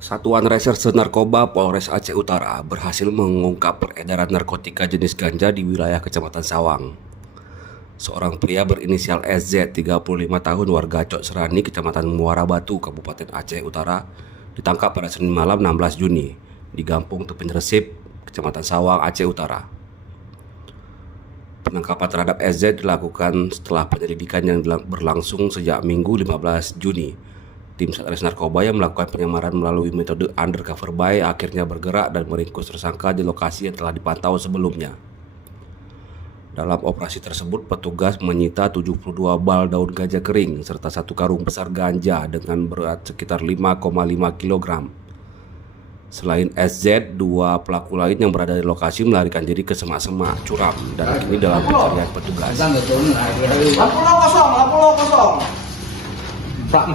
Satuan Reserse Narkoba Polres Aceh Utara berhasil mengungkap peredaran narkotika jenis ganja di wilayah Kecamatan Sawang. Seorang pria berinisial SZ, 35 tahun, warga Cok Serani, Kecamatan Muara Batu, Kabupaten Aceh Utara, ditangkap pada Senin malam 16 Juni di Gampung Tepin Resip, Kecamatan Sawang, Aceh Utara. Penangkapan terhadap SZ dilakukan setelah penyelidikan yang berlangsung sejak Minggu 15 Juni. Tim Satres Narkoba yang melakukan penyamaran melalui metode undercover buy akhirnya bergerak dan meringkus tersangka di lokasi yang telah dipantau sebelumnya. Dalam operasi tersebut, petugas menyita 72 bal daun ganja kering serta satu karung besar ganja dengan berat sekitar 5,5 kg. Selain SZ, dua pelaku lain yang berada di lokasi melarikan diri ke semak-semak curam dan kini dalam pencarian petugas. Lampu lo kosong. Prak.